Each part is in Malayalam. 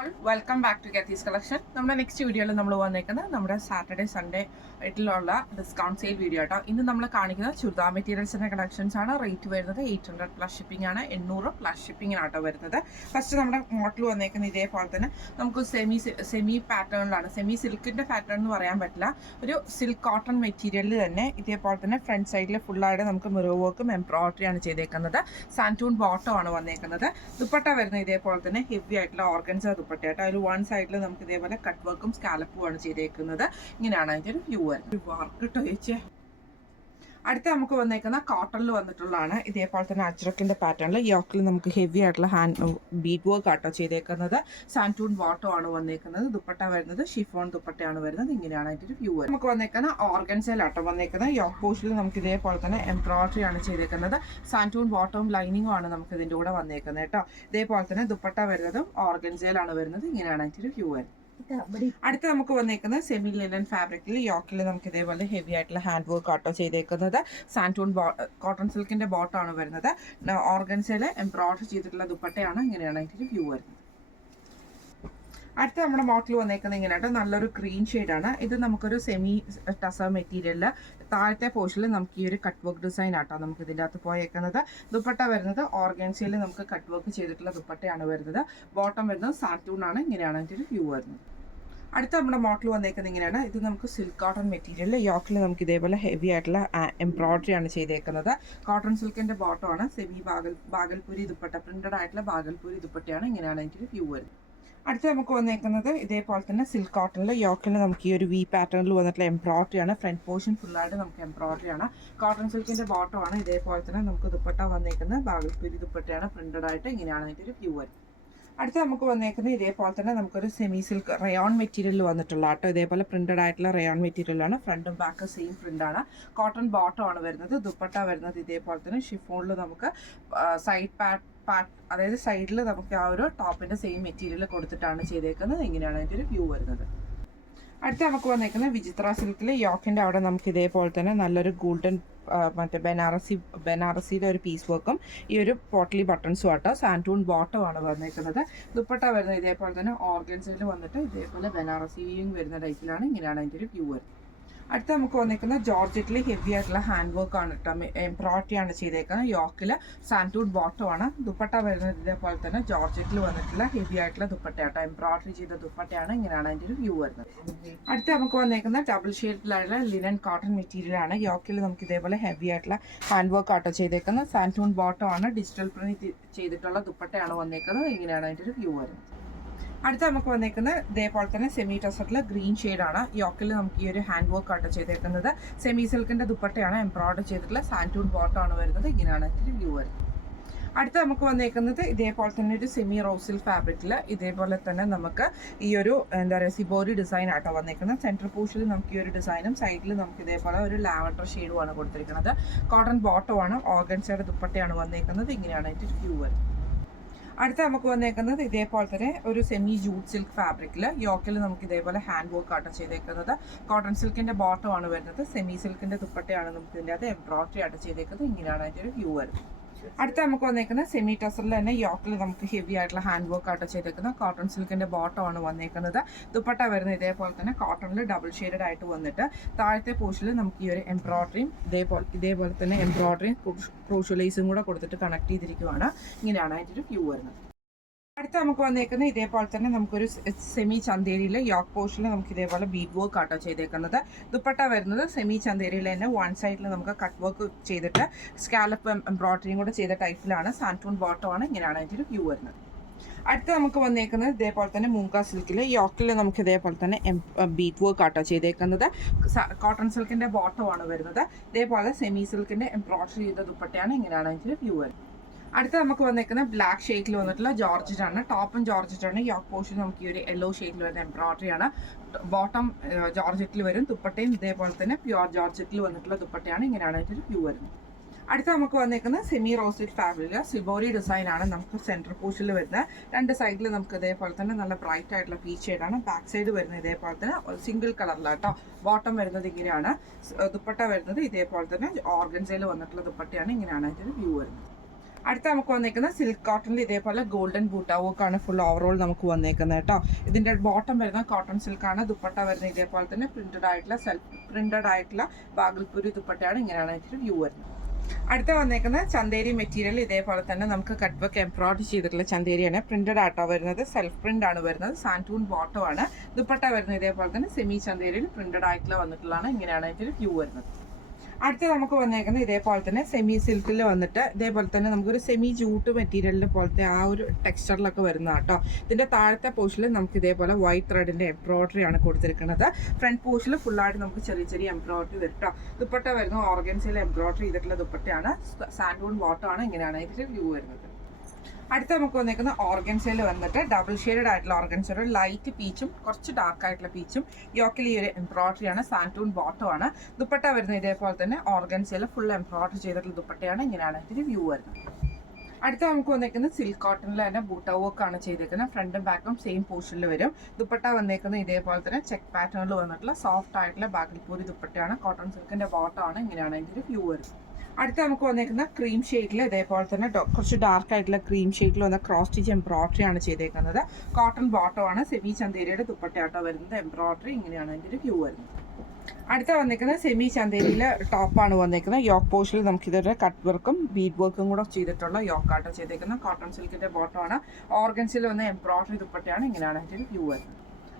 all, welcome back to Getty's Collection. നമ്മുടെ നെക്സ്റ്റ് വീഡിയോയിൽ നമ്മൾ വന്നേക്കുന്നത് നമ്മുടെ സാറ്റർഡേ സൺഡേ ആയിട്ടുള്ള ഡിസ്കൗണ്ട് സെയിൽ വീഡിയോ ആട്ടോ. ഇന്ന് നമ്മൾ കാണിക്കുന്നത് ചുരിദാർ മെറ്റീരിയൽസിൻ്റെ കളക്ഷൻസ് ആണ്. റേറ്റ് വരുന്നത് 800 പ്ലസ് ഷിപ്പിംഗ് ആണ്, 800 പ്ലസ് ഷിപ്പിംഗിനാട്ടോ വരുന്നത്. ഫസ്റ്റ് നമ്മുടെ മോഡൽ വന്നേക്കുന്നത് ഇതേപോലെ തന്നെ നമുക്ക് സെമി പാറ്റേണിലാണ്. സെമി സിൽക്കിൻ്റെ പാറ്റേൺ എന്ന് പറയാൻ പറ്റില്ല, ഒരു സിൽക്ക് കോട്ടൺ മെറ്റീരിയലിൽ തന്നെ ഇതേപോലെ തന്നെ ഫ്രണ്ട് സൈഡിൽ ഫുള്ളായിട്ട് നമുക്ക് മിറർ വർക്കും എംബ്രോയിഡറിയാണ് ചെയ്തേക്കുന്നത്. സാൻറ്റൂൺ ബോട്ടം ആണ് വന്നേക്കുന്നത്. ദുപ്പട്ട വരുന്നത് ഇതേപോലെ തന്നെ ഹെവി ആയിട്ടുള്ള ഓർഗൻസ ദുപ്പട്ടയായിട്ട് അതിൽ വൺ സൈഡിൽ നമുക്ക് ഇതേപോലെ കട്ട് വർക്കും സ്കാലപ്പും ആണ് ചെയ്തേക്കുന്നത്. ഇങ്ങനെയാണ് അതിൻ്റെ ഒരു വ്യൂ ഒരു വർക്ക് ഇട്ടോ ചേച്ചി. അടുത്ത നമുക്ക് വന്നേക്കുന്ന കോട്ടണിൽ വന്നിട്ടുള്ളതാണ്. ഇതേപോലെ തന്നെ അജ്രക്കിൻ്റെ പാറ്റേണിൽ യോക്കിൽ നമുക്ക് ഹെവി ആയിട്ടുള്ള ഹാൻഡ് ബീഡ് വർക്ക് ആട്ടോ ചെയ്തേക്കുന്നത്. സാൻറ്റൂൺ ബോട്ടം ആണ് വന്നേക്കുന്നത്. ദുപ്പട്ട വരുന്നത് ഷിഫോൺ ദുപ്പട്ടയാണ് വരുന്നത്. ഇങ്ങനെയാണ് അതിൻ്റെ ഒരു വ്യൂ. നമുക്ക് വന്നേക്കുന്ന ഓർഗൻസയിലാട്ടോ വന്നേക്കുന്നത്. യോക്ക് പോസ്റ്റിൽ നമുക്ക് ഇതേപോലെ തന്നെ എംബ്രോയിഡറി ആണ് ചെയ്തേക്കുന്നത്. സാൻറ്റൂൺ ബോട്ടവും ലൈനിങ്ങും ആണ് നമുക്ക് ഇതിൻ്റെ കൂടെ വന്നേക്കുന്നത് കേട്ടോ. ഇതേപോലെ തന്നെ ദുപ്പട്ട വരുന്നതും ഓർഗൻസയിലാണ് വരുന്നത്. ഇങ്ങനെയാണ് അതിൻ്റെ ഒരു വ്യൂ. അടുത്ത നമുക്ക് വന്നേക്കുന്നത് സെമി ലിനൻ ഫാബ്രിക്കിൽ യോക്കിൽ നമുക്ക് ഇതേപോലെ ഹെവി ആയിട്ടുള്ള ഹാൻഡ് വർക്ക് ആട്ടോ ചെയ്തേക്കുന്നത്. സാൻറ്റൂൺ കോട്ടൺ സിൽക്കിന്റെ ബോട്ടാണ് വരുന്നത്. ഓർഗൻസയിൽ എംബ്രോയിഡറി ചെയ്തിട്ടുള്ള ദുപ്പട്ടയാണ്. ഇങ്ങനെയാണ് അതിൻ്റെ വ്യൂ വരുന്നത്. അടുത്ത നമ്മുടെ മോഡൽ വന്നേക്കുന്നത് ഇങ്ങനെയായിട്ട് നല്ലൊരു ഗ്രീൻ ഷെയ്ഡാണ്. ഇത് നമുക്കൊരു സെമി ടസർ മെറ്റീരിയലിൽ താഴത്തെ പോർഷനിൽ നമുക്ക് ഈ ഒരു കട്ട് വർക്ക് ഡിസൈൻ ആട്ടോ നമുക്ക് ഇതിൻ്റെ അകത്ത് പോയേക്കുന്നത്. ദുപ്പട്ട വരുന്നത് ഓർഗൻസയിൽ നമുക്ക് കട്ട് വർക്ക് ചെയ്തിട്ടുള്ള ദുപ്പട്ടയാണ് വരുന്നത്. ബോട്ടം വരുന്നത് സാൻറ്റൂൺ ആണ്. ഇങ്ങനെയാണ് അതിൻ്റെ ഒരു വ്യൂ വരുന്നത്. അടുത്ത നമ്മുടെ മോഡൽ വന്നേക്കുന്നത് ഇങ്ങനെയാണ്. ഇത് നമുക്ക് സിൽക്ക് കോട്ടൺ മെറ്റീരിയൽ യോക്കിൽ നമുക്ക് ഇതേപോലെ ഹെവി ആയിട്ടുള്ള എംബ്രോയിഡറി ആണ് ചെയ്തേക്കുന്നത്. Cotton സിൽക്കിൻ്റെ ബോട്ടമാണ്. Semi Bhagalpuri dupatta, printed ആയിട്ടുള്ള ബാഗൽപൂരി ദുപ്പട്ടയാണ്. ഇങ്ങനെയാണ് അതിൻ്റെ ഒരു വ്യൂ വരുന്നത്. അടുത്ത് നമുക്ക് വന്നേക്കുന്നത് ഇതേപോലെ തന്നെ സിൽക്ക് കോട്ടണിൽ യോക്കിൽ നമുക്ക് ഈ ഒരു വി പാറ്റേണിൽ വന്നിട്ടുള്ള എംബ്രോയിഡറി ആണ്. ഫ്രണ്ട് പോർഷൻ ഫുള്ളായിട്ട് നമുക്ക് എംബ്രോയിഡറി ആണ്. കോട്ടൺ സിൽക്കിൻ്റെ ബോട്ടം ആണ്. ഇതേപോലെ തന്നെ നമുക്ക് ദുപ്പട്ട വന്നേക്കുന്നത് ബാഗൽപൂരി ദുപ്പട്ടയാണ്, പ്രിന്റഡ് ആയിട്ട്. ഇങ്ങനെയാണ് അതിൻ്റെ ഒരു വ്യൂ വരുന്നത്. അടുത്ത് നമുക്ക് വന്നേക്കുന്നത് ഇതേപോലെ തന്നെ നമുക്കൊരു സെമി സിൽക്ക് റയോൺ മെറ്റീരിയൽ വന്നിട്ടുള്ള ആട്ടോ. ഇതേപോലെ പ്രിന്റഡ് ആയിട്ടുള്ള റയോൺ മെറ്റീരിയലാണ്. ഫ്രണ്ടും ബാക്കും സെയിം പ്രിന്റാണ്. കോട്ടൺ ബോട്ടം ആണ് വരുന്നത്. ദുപ്പട്ട വരുന്നത് ഇതേപോലെ തന്നെ ഷിഫോണിൽ നമുക്ക് സൈഡ് പാർട്ട് അതായത് സൈഡിൽ നമുക്ക് ആ ഒരു ടോപ്പിൻ്റെ സെയിം മെറ്റീരിയൽ കൊടുത്തിട്ടാണ് ചെയ്തേക്കുന്നത്. ഇങ്ങനെയാണ് അതിൻ്റെ ഒരു വ്യൂ വരുന്നത്. അടുത്ത് നമുക്ക് വന്നേക്കുന്നത് വിചിത്ര സിൽക്കിൽ യോക്കിൻ്റെ അവിടെ നമുക്ക് ഇതേപോലെ തന്നെ നല്ലൊരു ഗോൾഡൻ മറ്റേ ബനാറസിയുടെ ഒരു പീസ് വർക്കും ഈ ഒരു പോട്ട്ലി ബട്ടൺസും ആട്ടോ. സാൻറ്റൂൺ ബോട്ടം ആണ് വന്നേക്കുന്നത്. ദുപ്പട്ട വരുന്നത് ഇതേപോലെ തന്നെ ഓർഗൻസയിൽ വന്നിട്ട് ഇതേപോലെ ബനാറസി വ്യൂയിങ് വരുന്ന ടൈപ്പിലാണ്. ഇങ്ങനെയാണ് അതിൻ്റെ ഒരു വ്യൂ വരുന്നത്. അടുത്ത നമുക്ക് വന്നേക്കുന്ന ജോർജറ്റിൽ ഹെവി ആയിട്ടുള്ള ഹാൻഡ് വർക്ക് ആണ് കേട്ടോ. എംബ്രോയിഡറി ആണ് ചെയ്തേക്കുന്നത്. യോക്കിൽ സാൻറ്റൂൺ ബോട്ടം ആണ്. ദുപ്പട്ട വരുന്നത് ഇതേപോലെ തന്നെ ജോർജറ്റിൽ വന്നിട്ടുള്ള ഹെവി ആയിട്ടുള്ള ദുപ്പട്ടയാട്ടോ. എംബ്രോയിഡറി ചെയ്ത ദുപ്പട്ടയാണ്. ഇങ്ങനെയാണ് അതിൻ്റെ ഒരു വ്യൂ വരുന്നത്. അടുത്ത നമുക്ക് വന്നേക്കുന്ന ഡബിൾ ഷെയ്ഡിലുള്ള ലിനൻ കോട്ടൺ മെറ്റീരിയൽ ആണ്. യോക്കിൽ നമുക്ക് ഇതേപോലെ ഹെവി ആയിട്ടുള്ള ഹാൻഡ് വർക്ക് ആട്ടോ ചെയ്തേക്കുന്നത്. സാൻറ്റൂൺ ബോട്ടം ആണ്. ഡിജിറ്റൽ പ്രിന്റ് ചെയ്തിട്ടുള്ള ദുപ്പട്ടയാണ് വന്നേക്കുന്നത്. ഇങ്ങനെയാണ് അതിൻ്റെ ഒരു വ്യൂ വരുന്നത്. അടുത്ത നമുക്ക് വന്നേക്കുന്നത് ഇതേപോലെ തന്നെ സെമി ടസറിൽ ഗ്രീൻ ഷെയ്ഡാണ്. യോക്കിൽ നമുക്ക് ഈ ഒരു ഹാൻഡ് വർക്ക് ആട്ടോ ചെയ്തേക്കുന്നത്. സെമി സിൽക്കിൻ്റെ ദുപ്പട്ടയാണ് എംബ്രോയിഡറി ചെയ്തിട്ടുള്ള. സാൻറ്റൂൺ ബോട്ടം ആണ് വരുന്നത്. ഇങ്ങനെയാണ് ഇതിൻ്റെ വ്യൂ വരുന്നത്. അടുത്ത നമുക്ക് വന്നേക്കുന്നത് ഇതേപോലെ തന്നെ ഒരു സെമി റോസിൽ ഫാബ്രിക്കിൽ ഇതേപോലെ തന്നെ നമുക്ക് ഈ ഒരു എന്താ പറയുക സിബോരി ഡിസൈൻ ആട്ടോ വന്നേക്കുന്നത്. സെൻട്രൽ പോർഷനിൽ നമുക്ക് ഈ ഒരു ഡിസൈനും സൈഡിൽ നമുക്ക് ഇതേപോലെ ഒരു ലാവൻഡർ ഷെയ്ഡുമാണ് കൊടുത്തിരിക്കുന്നത്. കോട്ടൺ ബോട്ടമാണ്. ഓർഗൻസയുടെ ദുപ്പട്ടയാണ് വന്നേക്കുന്നത്. ഇങ്ങനെയാണ് അതിൻ്റെ വ്യൂ വരുന്നത്. അടുത്ത നമുക്ക് വന്നേക്കുന്നത് ഇതേപോലെ തന്നെ ഒരു സെമി ജൂട്ട് സിൽക്ക് ഫാബ്രിക്കിൽ യോക്കിൽ നമുക്ക് ഇതേപോലെ ഹാൻഡ് വർക്ക് ആട്ടോ ചെയ്തേക്കുന്നത്. കോട്ടൺ സിൽക്കിൻ്റെ ബോട്ടം ആണ് വരുന്നത്. സെമി സിൽക്കിൻ്റെ ദുപ്പട്ടയാണ് നമുക്ക് ഇതിൻ്റെ അത് എംബ്രോയിഡറി ആയിട്ട് ചെയ്തേക്കുന്നത്. ഇങ്ങനെയാണ് അതിൻ്റെ ഒരു വ്യൂ വരുന്നത്. അടുത്ത നമുക്ക് വന്നേക്കുന്നത് സെമി ടസറിൽ തന്നെ യോക്കിൽ നമുക്ക് ഹെവി ആയിട്ടുള്ള ഹാൻഡ് വർക്ക് ആട്ടോ ചെയ്തേക്കുന്നത്. കോട്ടൺ സിൽക്കിൻ്റെ ബോട്ടം ആണ് വന്നേക്കുന്നത്. ദുപ്പട്ട വരുന്നത് ഇതേപോലെ തന്നെ കോട്ടണിൽ ഡബിൾ ഷെയ്ഡഡ് ആയിട്ട് വന്നിട്ട് താഴത്തെ പോർഷനിൽ നമുക്ക് ഈ ഒരു എംബ്രോയിഡറിയും ഇതേപോലെ തന്നെ എംബ്രോയിഡറിയും ക്രൂഷ്യലൈസും കൂടെ കൊടുത്തിട്ട് കണക്ട് ചെയ്തിരിക്കുവാണ്. ഇങ്ങനെയാണ് അതിൻ്റെ ഒരു വ്യൂ വരുന്നത്. അടുത്ത നമുക്ക് വന്നേക്കുന്നത് ഇതേപോലെ തന്നെ നമുക്കൊരു സെമി ചന്തേരിയിൽ യോക്ക് പോർഷനിൽ നമുക്ക് ഇതേപോലെ ബീഡ് വർക്ക് ആട്ടോ ചെയ്തേക്കുന്നത്. ദുപ്പട്ട വരുന്നത് സെമി ചന്തേരിയിൽ തന്നെ വൺ സൈഡിൽ നമുക്ക് കട്ട് വർക്ക് ചെയ്തിട്ട് സ്കാലപ്പ് എംബ്രോയിഡറിയും കൂടെ ചെയ്ത ടൈപ്പിലാണ്. സാൻറ്റൂൺ ബോട്ടം ആണ്. ഇങ്ങനെയാണ് അതിൻ്റെ ഒരു വ്യൂ വരുന്നത്. അടുത്ത നമുക്ക് വന്നേക്കുന്നത് ഇതേപോലെ തന്നെ മൂങ്ക സിൽക്കിൽ യോക്കിൽ നമുക്ക് ഇതേപോലെ തന്നെ ബീഡ് വർക്ക് ആട്ടോ ചെയ്തേക്കുന്നത്. കോട്ടൺ സിൽക്കിൻ്റെ ബോട്ടം ആണ് വരുന്നത്. ഇതേപോലെ സെമി സിൽക്കിൻ്റെ എംബ്രോയിഡറി ചെയ്ത ദുപ്പട്ടയാണ്. ഇങ്ങനെയാണ് അതിൻ്റെ വ്യൂ വരുന്നത്. അടുത്ത നമുക്ക് വന്നേക്കുന്ന ബ്ലാക്ക് ഷെയ്ഡിൽ വന്നിട്ടുള്ള ജോർജറ്റ് ആണ്. ടോപ്പും ജോർജറ്റ് ആണ്. യോക്ക് പോർഷൻ നമുക്ക് ഈ ഒരു യെല്ലോ ഷെയ്ഡിൽ വരുന്ന എംബ്രോയിഡറി ആണ്. ബോട്ടം ജോർജറ്റിൽ വരും. ദുപ്പട്ടയും ഇതേപോലെ തന്നെ പ്യുവർ ജോർജറ്റിൽ വന്നിട്ടുള്ള ദുപ്പട്ടയാണ്. ഇങ്ങനെയാണ് അതിൻ്റെ വ്യൂ വരുന്നത്. അടുത്ത നമുക്ക് വന്നേക്കുന്ന സെമി റോസ്റ്റഡ് ഫാബ്രിക്കിൽ സിബോറി ഡിസൈൻ ആണ്. നമുക്ക് സെൻട്രൽ പോർഷനിൽ വരുന്ന രണ്ട് സൈഡിൽ നമുക്ക് ഇതേപോലെ തന്നെ നല്ല ബ്രൈറ്റ് ആയിട്ടുള്ള പീച്ച് ഷെയ്ഡാണ്. ബാക്ക് സൈഡ് വരുന്നത് ഇതേപോലെ തന്നെ സിംഗിൾ കളറിലാട്ടോ. ബോട്ടം വരുന്നത് ഇങ്ങനെയാണ്. ദുപ്പട്ട വരുന്നത് ഇതേപോലെ തന്നെ ഓർഗൻസയിൽ വന്നിട്ടുള്ള ദുപ്പട്ടയാണ്. ഇങ്ങനെയാണ് അതിൻ്റെ വ്യൂ വരുന്നത്. അടുത്ത നമുക്ക് വന്നേക്കുന്നത് സിൽക്ക് കോട്ടണിൽ ഇതേപോലെ ഗോൾഡൻ ബൂട്ട വർക്കാണ് ഫുൾ ഓവറോൾ നമുക്ക് വന്നേക്കുന്നത് കേട്ടോ. ഇതിന്റെ ബോട്ടം വരുന്ന കോട്ടൺ സിൽക്കാണ്. ദുപ്പട്ട വരുന്നത് ഇതേപോലെ തന്നെ സെൽഫ് പ്രിന്റഡ് ആയിട്ടുള്ള ബാഗൽപൂരി ദുപ്പട്ടയാണ്. ഇങ്ങനെയാണ് ഇതിന്റെ വ്യൂ വരുന്നത്. അടുത്ത വന്നേക്കുന്നത് ചന്തേരി മെറ്റീരിയൽ ഇതേപോലെ തന്നെ നമുക്ക് കട്ട് വർക്ക് എംബ്രോയിഡറി ചെയ്തിട്ടുള്ള ചന്തേരിയാണ്. പ്രിന്റഡ് ആട്ടോ വരുന്നത്, സെൽഫ് പ്രിന്റ് ആണ് വരുന്നത്. സാൻറ്റൂൺ ബോട്ടം ആണ്. ദുപ്പട്ട വരുന്നത് ഇതേപോലെ തന്നെ സെമി ചന്തേരിയിൽ പ്രിന്റഡ് ആയിട്ടുള്ള വന്നിട്ടുള്ളതാണ്. ഇങ്ങനെയാണ് ഇതിന്റെ വ്യൂ വരുന്നത്. അടുത്ത നമുക്ക് വന്നേക്കുന്നത് ഇതേപോലെ തന്നെ സെമി സിൽക്കിൽ വന്നിട്ട് ഇതേപോലെ തന്നെ നമുക്കൊരു സെമി ജൂട്ട് മെറ്റീരിയലിനെ പോലത്തെ ആ ഒരു ടെക്സ്ചറിലൊക്കെ വരുന്ന കേട്ടോ. ഇതിന്റെ താഴത്തെ പോർഷനിൽ നമുക്ക് ഇതേപോലെ വൈറ്റ് ത്രെഡിന്റെ എംബ്രോയിഡറി ആണ് കൊടുത്തിരിക്കുന്നത്. ഫ്രണ്ട് പോർഷനിൽ ഫുള്ളായിട്ട് നമുക്ക് ചെറിയ ചെറിയ എംബ്രോയിഡറി വരും കേട്ടോ. ദുപ്പട്ട വരുന്നത് ഓർഗൻസിൽ എംബ്രോയിഡറി ചെയ്തിട്ടുള്ള ദുപ്പട്ടയാണ്. സാൻഡൂൺ ബോട്ടം ആണ്. ഇങ്ങനെയാണ് ഇതിന്റെ വ്യൂ വരുന്നത്. അടുത്ത നമുക്ക് വന്നേക്കുന്ന ഓർഗൻസയിൽ വന്നിട്ട് ഡബിൾ ഷെയ്ഡഡ് ആയിട്ടുള്ള ഓർഗൻസയുടെ ലൈറ്റ് പീച്ചും കുറച്ച് ഡാർക്ക് ആയിട്ടുള്ള പീച്ചും യോക്കിൽ ഈ ഒരു എംബ്രോയിഡറിയാണ്. സാൻറ്റൂൺ ബോട്ടം ആണ്. ദുപ്പട്ട വരുന്നത് ഇതേപോലെ തന്നെ ഓർഗൻസയിൽ ഫുൾ എംബ്രോയിഡറി ചെയ്തിട്ടുള്ള ദുപ്പട്ടയാണ്. ഇങ്ങനെയാണ് ഇതിന് വ്യൂ വരുന്നത്. അടുത്ത നമുക്ക് വന്നേക്കുന്നത് സിൽക്ക് കോട്ടണിൽ തന്നെ ബൂട്ട വർക്ക് ആണ് ചെയ്തേക്കുന്നത്. ഫ്രണ്ടും ബാക്കും സെയിം പോർഷനിൽ വരും. ദുപ്പട്ട വന്നേക്കുന്നത് ഇതേപോലെ തന്നെ ചെക്ക് പാറ്റേണിൽ വന്നിട്ടുള്ള സോഫ്റ്റ് ആയിട്ടുള്ള ബാഗൽപൂരി ദുപ്പട്ടയാണ്. കോട്ടൺ സിൽക്കിന്റെ ബോട്ടം ആണ്. ഇങ്ങനെയാണ് ഇതിന്റെ വ്യൂ വരുന്നത്. അടുത്ത നമുക്ക് വന്നേക്കുന്ന ക്രീം ഷെയ്ഡിൽ ഇതേപോലെ തന്നെ കുറച്ച് ഡാർക്ക് ആയിട്ടുള്ള ക്രീം ഷെയ്ഡിൽ വന്ന ക്രോസ് സ്റ്റിച്ച് എംബ്രോയിഡറി ആണ് ചെയ്തേക്കുന്നത്. കോട്ടൺ ബോട്ടം ആണ്. സെമി ചന്തേരിയുടെ ദുപ്പട്ടയാട്ടോ വരുന്നത്. എംബ്രോയിഡറി ഇങ്ങനെയാണ് ഇതിന്റെ വ്യൂ വരുന്നത്. അടുത്ത വന്നേക്കുന്നത് സെമി ചന്തേരിയിലെ ടോപ്പാണ് വന്നേക്കുന്നത്. യോക്ക് പോർഷനിൽ നമുക്ക് ഇതൊരു കട്ട് വർക്കും ബീഡ് വർക്കും കൂടെ ചെയ്തിട്ടുള്ള യോക്കാട്ടോ ചെയ്തേക്കുന്നത്. കോട്ടൺ സിൽക്കിന്റെ ബോട്ടം ആണ്. ഓർഗൻസിൽ വന്ന എംബ്രോയിഡറി ദുപ്പട്ടയാണ്. ഇങ്ങനെയാണ് ഇതിന്റെ വ്യൂ വരുന്നത്.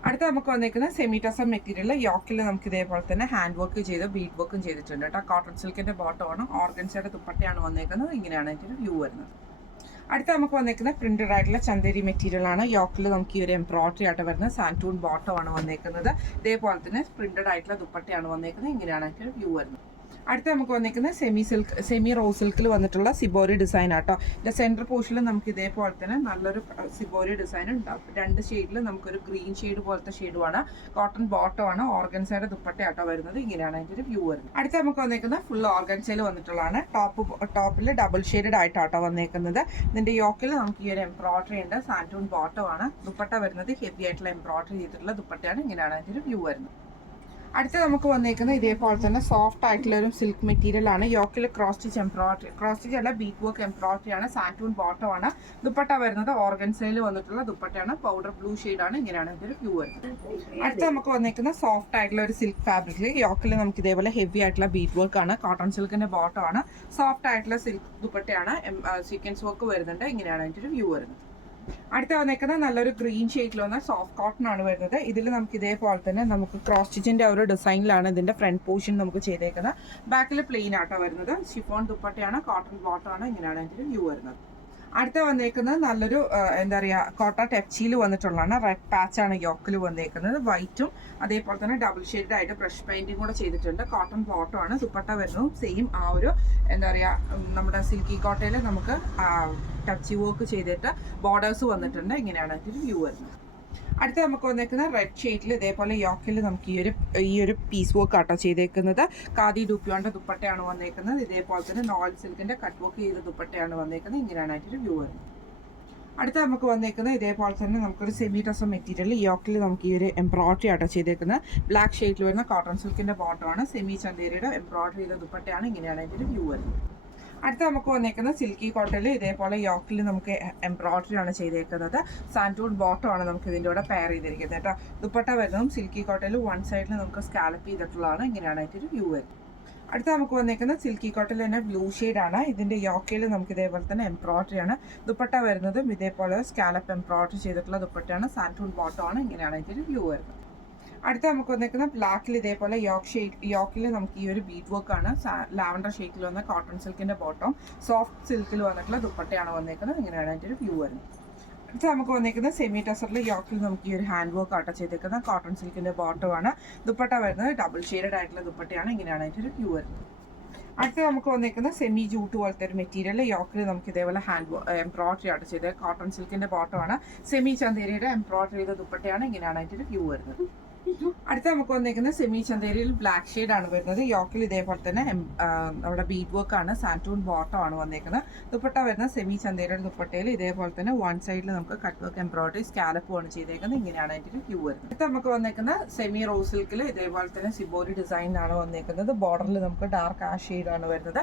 അടുത്ത നമുക്ക് വന്നേക്കുന്ന സെമി ടസർ മെറ്റീരിയൽ യോക്കിൽ നമുക്ക് ഇതേപോലെ തന്നെ ഹാൻഡ് വർക്ക് ചെയ്ത് ബീഡ് വർക്കും ചെയ്തിട്ടുണ്ട് കേട്ടോ. കോട്ടൺ സിൽക്കിന്റെ ബോട്ടമാണ്. ഓർഗൻസയുടെ ദുപ്പട്ടയാണ് വന്നേക്കുന്നത്. ഇങ്ങനെയാണ് ഇതിന്റെ വ്യൂ വരുന്നത്. അടുത്ത നമുക്ക് വന്നേക്കുന്ന പ്രിന്റഡ് ആയിട്ടുള്ള ചന്തേരി മെറ്റീരിയൽ ആണ്. യോക്കിൽ നമുക്ക് ഈ ഒരു എംബ്രോയിഡറി ആയിട്ട് വരുന്നത്. സാൻറ്റൂൺ ബോട്ടം ആണ് വന്നേക്കുന്നത്. ഇതേപോലെ തന്നെ പ്രിന്റഡ് ആയിട്ടുള്ള ദുപ്പട്ടയാണ് വന്നേക്കുന്നത്. ഇങ്ങനെയാണ് ഇതിന്റെ വ്യൂ വരുന്നത്. അടുത്ത നമുക്ക് വന്നിരിക്കുന്നത് സെമി റോ സിൽക്കിൽ വന്നിട്ടുള്ള സിബോരി ഡിസൈൻ ആട്ടോ. ഇതിന്റെ സെന്റർ പോർഷനിൽ നമുക്ക് ഇതേപോലെ തന്നെ നല്ലൊരു സിബോരി ഡിസൈൻ ഉണ്ടാവും. രണ്ട് ഷെയ്ഡിൽ നമുക്കൊരു ഗ്രീൻ ഷെയ്ഡ് പോലത്തെ ഷെയ്ഡുമാണ്. കോട്ടൺ ബോട്ടം ആണ്. ഓർഗൻസയുടെ ദുപ്പട്ട ആട്ടോ വരുന്നത്. ഇങ്ങനെയാണ് അതിന്റെ ഒരു വ്യൂ വരുന്നത്. അടുത്ത നമുക്ക് വന്നിരിക്കുന്നത് ഫുൾ ഓർഗൻസയിൽ വന്നിട്ടുള്ളതാണ്. ടോപ്പിൽ ഡബിൾ ഷെയ്ഡഡ് ആയിട്ടാട്ടോ വന്നേക്കുന്നത്. ഇതിന്റെ യോക്കിൽ നമുക്ക് ഈ ഒരു എംബ്രോയിഡറി ഉണ്ട്. സാൻറ്റൂൺ ബോട്ടം ആണ്. ദുപ്പട്ട വരുന്നത് ഹെവി ആയിട്ടുള്ള എംബ്രോയിഡറി ചെയ്തിട്ടുള്ള ദുപ്പട്ടയാണ്. ഇങ്ങനെയാണ് അതിന്റെ ഒരു വ്യൂ വരുന്നത്. അടുത്ത നമുക്ക് വന്നേക്കുന്നത് ഇതേപോലെ തന്നെ സോഫ്റ്റ് ആയിട്ടുള്ള ഒരു സിൽക്ക് മെറ്റീരിയൽ ആണ്. യോക്കിൽ ക്രോസ് സ്റ്റിച്ച് അല്ല ബീറ്റ് വർക്ക് എംബ്രോയിഡറി ആണ്. സാൻറ്റൂൺ ബോട്ടം ആണ്. ദുപ്പട്ട വരുന്നത് ഓർഗൻസയിൽ വന്നിട്ടുള്ള ദുപ്പട്ടയാണ്. പൗഡർ ബ്ലൂ ആണ്. ഇങ്ങനെയാണ് ഇതിന്റെ വ്യൂ വരുന്നത്. അടുത്ത നമുക്ക് വന്നേക്കുന്ന സോഫ്റ്റ് ആയിട്ടുള്ള ഒരു സിൽക്ക് ഫാബ്രിക്കിൽ യോക്കിൽ നമുക്ക് ഇതേപോലെ ഹെവി ആയിട്ടുള്ള ബീറ്റ് വർക്ക് ആണ്. കോട്ടൺ സിൽക്കിന്റെ ബോട്ടം ആണ്. സോഫ്റ്റ് ആയിട്ടുള്ള സിൽക്ക് ദുപ്പട്ടയാണ്. സീക്വൻസ് വർക്ക് വരുന്നുണ്ട്. ഇങ്ങനെയാണ് അതിന്റെ ഒരു വ്യൂ വരുന്നത്. അടുത്ത വന്നേക്കുന്നത് നല്ലൊരു ഗ്രീൻ ഷെയ്ഡിൽ വന്ന സോഫ്റ്റ് കോട്ടൺ ആണ് വരുന്നത്. ഇതിൽ നമുക്ക് ഇതേപോലെ തന്നെ നമുക്ക് ക്രോസ് സ്റ്റിച്ചിന്റെ ഒരു ഡിസൈനിലാണ് ഇതിന്റെ ഫ്രണ്ട് പോർഷൻ നമുക്ക് ചെയ്തേക്കുന്നത്. ബാക്കിൽ പ്ലെയിൻ ആട്ടോ വരുന്നത്. ഷിഫോൺ ദുപ്പട്ടയാണ്. കോട്ടൺ ബോട്ടം ആണ്. ഇങ്ങനെയാണ് ഇതിന്റെ വ്യൂ വരുന്നത്. അടുത്ത വന്നേക്കുന്നത് നല്ലൊരു എന്താ പറയുക കോട്ട ടെപ്ചിയിൽ വന്നിട്ടുള്ളതാണ്. റെഡ് പാച്ച് ആണ് യോക്കിൽ വന്നേക്കുന്നത്. വൈറ്റും അതേപോലെ തന്നെ ഡബിൾ ഷെയ്ഡ് ആയിട്ട് ബ്രഷ് പെയിന്റിംഗ് കൂടെ ചെയ്തിട്ടുണ്ട്. കോട്ടൺ ബോട്ടം ആണ്. ദുപ്പട്ട വരുന്നതും സെയിം ആ ഒരു എന്താ പറയുക നമ്മുടെ സിൽക്കി കോട്ടയിൽ നമുക്ക് ടച്ച് വർക്ക് ചെയ്തിട്ട് ബോർഡേഴ്സ് വന്നിട്ടുണ്ട്. ഇങ്ങനെയാണ് ഇതിന്റെ വ്യൂ വരുന്നത്. അടുത്ത നമുക്ക് വന്നേക്കുന്ന റെഡ് ഷെയ്ഡിൽ ഇതേപോലെ യോക്കിൽ നമുക്ക് ഈ ഒരു പീസ് വർക്ക് ആട്ടോ ചെയ്തേക്കുന്നത്. ഖാദി ഡൂപ്പിയോന്റെ ദുപ്പട്ടയാണ് വന്നേക്കുന്നത്. ഇതേപോലെ തന്നെ നോൾ സിൽക്കിന്റെ കട്ട് വർക്ക് ചെയ്ത ദുപ്പട്ടയാണ് വന്നേക്കുന്നത്. ഇങ്ങനെയാണ് അതിന്റെ വ്യൂ വരുന്നത്. അടുത്ത നമുക്ക് വന്നേക്കുന്നത് ഇതേപോലെ തന്നെ നമുക്കൊരു സെമി ടസർ മെറ്റീരിയൽ യോക്കിൽ നമുക്ക് ഈ ഒരു എംബ്രോയിഡറി ആട്ടോ ചെയ്തേക്കുന്നത്. ബ്ലാക്ക് ഷെയ്ഡിൽ വരുന്ന കോട്ടൺ സിൽക്കിന്റെ ബോട്ടമാണ്. സെമി ചന്തേരിയുടെ എംബ്രോയിഡറി ചെയ്ത ദുപ്പട്ടയാണ്. ഇങ്ങനെയാണ് അതിന്റെ വ്യൂ വരുന്നത്. അടുത്ത നമുക്ക് വന്നേക്കുന്നത് സിൽക്കി കോട്ടണിൽ ഇതേപോലെ യോക്കിൽ നമുക്ക് എംബ്രോയിഡറി ആണ് ചെയ്തേക്കുന്നത്. സാൻറ്റൂൺ ബോട്ടം ആണ് നമുക്ക് ഇതിൻ്റെ കൂടെ പെയർ ചെയ്തിരിക്കുന്നത് കേട്ടോ. ദുപ്പട്ട വരുന്നതും സിൽക്കി കോട്ടണിൽ വൺ സൈഡിൽ നമുക്ക് സ്കാലപ്പ് ചെയ്തിട്ടുള്ളതാണ്. ഇങ്ങനെയാണ് അതിൻ്റെ വ്യൂ വരുന്നത്. അടുത്ത നമുക്ക് വന്നേക്കുന്നത് സിൽക്കി കോട്ടണിൽ തന്നെ ബ്ലൂ ആണ്. ഇതിൻ്റെ യോക്കയിൽ നമുക്ക് ഇതേപോലെ തന്നെ എംബ്രോയിഡറി ആണ്. ദുപ്പട്ട വരുന്നതും ഇതേപോലെ സ്കാലപ്പ് എംബ്രോയിഡറി ചെയ്തിട്ടുള്ള ദുപ്പട്ടയാണ്. സാൻറ്റൂൺ ബോട്ടം ആണ്. ഇങ്ങനെയാണ് ഇതിൻ്റെ വ്യൂ വരുന്നത്. അടുത്ത നമുക്ക് വന്നേക്കുന്ന ബ്ലാക്കിൽ ഇതേപോലെ യോക്കിൽ നമുക്ക് ഈ ഒരു ബീഡ് വർക്ക് ആണ്. ലാവൻഡർ ഷെയ്ഡിൽ വന്ന കോട്ടൺ സിൽക്കിന്റെ ബോട്ടം സോഫ്റ്റ് സിൽക്കിൽ വന്നിട്ടുള്ള ദുപ്പട്ടയാണ് വന്നേക്കുന്നത്. ഇങ്ങനെയാണ് അതിന്റെ ഒരു വ്യൂ വരുന്നത്. അടുത്ത നമുക്ക് വന്നേക്കുന്നത് സെമി ടസറിൽ യോക്കിൽ നമുക്ക് ഈ ഒരു ഹാൻഡ് വർക്ക് ആട്ടോ ചെയ്തേക്കുന്നത്. കോട്ടൺ സിൽക്കിന്റെ ബോട്ടം ആണ്. ദുപ്പട്ട വരുന്നത് ഡബിൾ ഷെയ്ഡഡ് ആയിട്ടുള്ള ദുപ്പട്ടയാണ്. ഇങ്ങനെയാണ് അതിന്റെ ഒരു വ്യൂ വരുന്നത്. അടുത്ത നമുക്ക് വന്നേക്കുന്ന സെമി ജൂട്ട് പോലത്തെ ഒരു മെറ്റീരിയൽ യോക്കിൽ നമുക്ക് ഇതേപോലെ എംബ്രോയിഡറി ആയിട്ട് ചെയ്തത്. കോട്ടൺ സിൽക്കിന്റെ ബോട്ടം ആണ്. സെമി ചന്തേരിയുടെ എംബ്രോയിഡറി ചെയ്ത ദുപ്പട്ടയാണ്. ഇങ്ങനെയാണ് അതിന്റെ ഒരു വ്യൂ വരുന്നത്. അടുത്ത നമുക്ക് വന്നേക്കുന്നത് സെമി ചന്തേരിയിൽ ബ്ലാക്ക് ഷെയ്ഡ് ആണ് വരുന്നത്. യോക്കിൽ ഇതേപോലെ തന്നെ നമ്മുടെ ബീഡ് വർക്ക് ആണ്. സാൻറ്റൂൺ ബോട്ടം ആണ് വന്നേക്കുന്നത്. ദുപ്പട്ട വരുന്ന സെമി ചന്തേരിയുടെ ദുപ്പട്ടയിൽ ഇതേപോലെ തന്നെ വൺ സൈഡിൽ നമുക്ക് കട്ട് വർക്ക് എംബ്രോയിഡറി സ്കാലപ്പ് ആണ് ചെയ്തേക്കുന്നത്. ഇങ്ങനെയാണ് അതിന്റെ വ്യൂ വരുന്നത്. അടുത്ത നമുക്ക് വന്നേക്കുന്ന സെമി റോ സിൽക്കിൽ ഇതേപോലെ തന്നെ സിബോരി ഡിസൈൻ ആണ് വന്നേക്കുന്നത്. ബോർഡറിൽ നമുക്ക് ഡാർക്ക് ആഷ് ഷെയ്ഡ് ആണ് വരുന്നത്.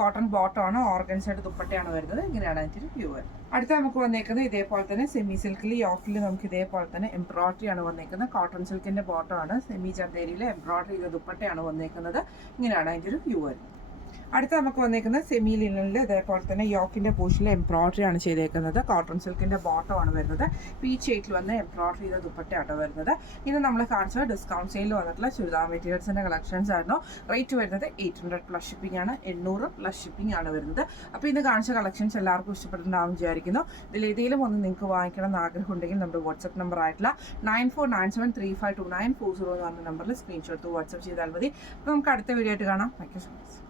കോട്ടൺ ബോട്ടം ആണ്, ഓർഗൻസയുടെ ദുപ്പട്ടയാണ് വരുന്നത്. ഇങ്ങനെയാണ് അതിൻ്റെ വ്യൂ വരുന്നത്. അടുത്ത നമുക്ക് വന്നേക്കുന്നത് ഇതേപോലെ തന്നെ സെമി സിൽക്കിൽ യോക്കിൽ നമുക്ക് ഇതേപോലെ തന്നെ എംബ്രോയിഡറി ആണ് വന്നേക്കുന്നത്. കോട്ടൺ സിൽക്കിന്റെ ബോട്ടം ആണ്, സെമി ചന്തേരിയിൽ എംബ്രോയിഡറി ചെയ്ത ദുപ്പട്ടയാണ് വന്നേക്കുന്നത്. ഇങ്ങനെയാണ് അതിൻ്റെ ഒരു വ്യൂ വരുന്നത്. അടുത്ത നമുക്ക് വന്നേക്കുന്നത് സെമി ലിനനിൽ ഇതേപോലെ തന്നെ യോക്കിന്റെ പോർഷനിൽ എംബ്രോയിഡറി ആണ് ചെയ്തേക്കുന്നത്. കോട്ടൺ സിൽക്കിന്റെ ബോട്ടം ആണ് വരുന്നത്. പീച്ച് ഷെയ്ഡിൽ വന്ന് എംബ്രോയിഡറി ചെയ്ത ദുപ്പട്ടയാണ് വരുന്നത്. ഇത് നമ്മൾ കാണിച്ചത് ഡിസ്കൗണ്ട് സെയിലിൽ വന്നിട്ടുള്ള ചുരിദാർ മെറ്റീരിയൽസിന്റെ കളക്ഷൻസ് ആയിരുന്നു. റേറ്റ് വരുന്നത് 800 പ്ലസ് ഷിപ്പിംഗ് ആണ്, 800 പ്ലസ് ഷിപ്പിംഗ് ആണ് വരുന്നത്. അപ്പോൾ ഇത് കാണിച്ച കളക്ഷൻസ് എല്ലാവർക്കും ഇഷ്ടപ്പെട്ടിട്ടുണ്ടാവും വിചാരിക്കുന്നു. ഇതിൽ ഏതെങ്കിലും ഒന്ന് നിങ്ങൾക്ക് വാങ്ങിക്കണം എന്ന് ആഗ്രഹം ഉണ്ടെങ്കിൽ നമ്മുടെ വാട്സ്ആപ്പ് നമ്പർ ആയിട്ടുള്ള 9497352940 എന്ന് പറഞ്ഞ നമ്പറിൽ സ്ക്രീൻഷോട്ട് വാട്സ്ആപ്പ് ചെയ്താൽ മതി. അപ്പോൾ നമുക്ക് അടുത്ത വീഡിയോ ആയിട്ട് കാണാം. Thank you so much.